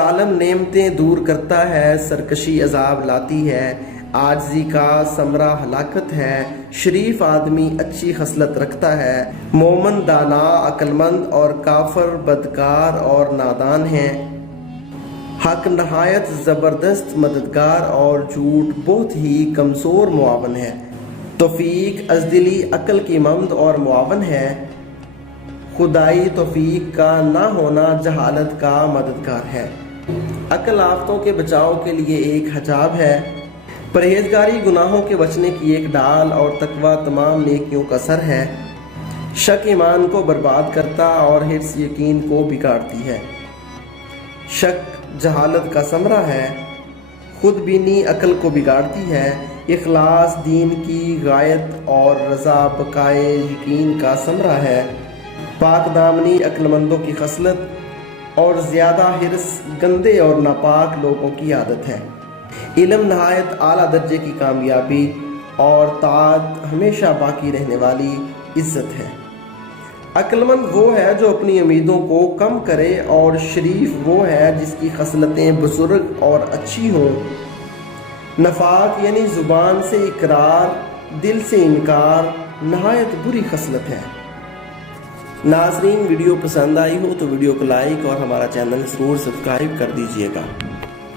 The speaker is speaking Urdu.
ظالم نعمتیں دور کرتا ہے، سرکشی عذاب لاتی ہے، عاجزی کا ثمرہ ہلاکت ہے، شریف آدمی اچھی خصلت رکھتا ہے، مومن دانا عقل مند اور کافر بدکار اور نادان ہیں، حق نہایت زبردست مددگار اور جھوٹ بہت ہی کمزور معاون ہے، توفیق ازدلی عقل کی ممد اور معاون ہے، خدائی توفیق کا نہ ہونا جہالت کا مددگار ہے، عقل آفتوں کے بچاؤ کے لیے ایک حجاب ہے، پرہیزگاری گناہوں کے بچنے کی ایک ڈال اور تقوی تمام نیکیوں کا سر ہے، شک ایمان کو برباد کرتا اور حرص یقین کو بگاڑتی ہے، شک جہالت کا ثمرہ ہے، خود بینی عقل کو بگاڑتی ہے، اخلاص دین کی غایت اور رضا بقائے یقین کا ثمرہ ہے، پاک دامنی عقل مندوں کی خصلت اور زیادہ حرص گندے اور ناپاک لوگوں کی عادت ہے، علم نہایت اعلیٰ درجے کی کامیابی اور طاعت ہمیشہ باقی رہنے والی عزت ہے، عقل مند وہ ہے جو اپنی امیدوں کو کم کرے اور شریف وہ ہے جس کی خصلتیں بزرگ اور اچھی ہوں، نفاق یعنی زبان سے اقرار دل سے انکار نہایت بری خصلت ہے۔ ناظرین، ویڈیو پسند آئی ہو تو ویڈیو کو لائک اور ہمارا چینل ضرور سبسکرائب کر دیجیے گا۔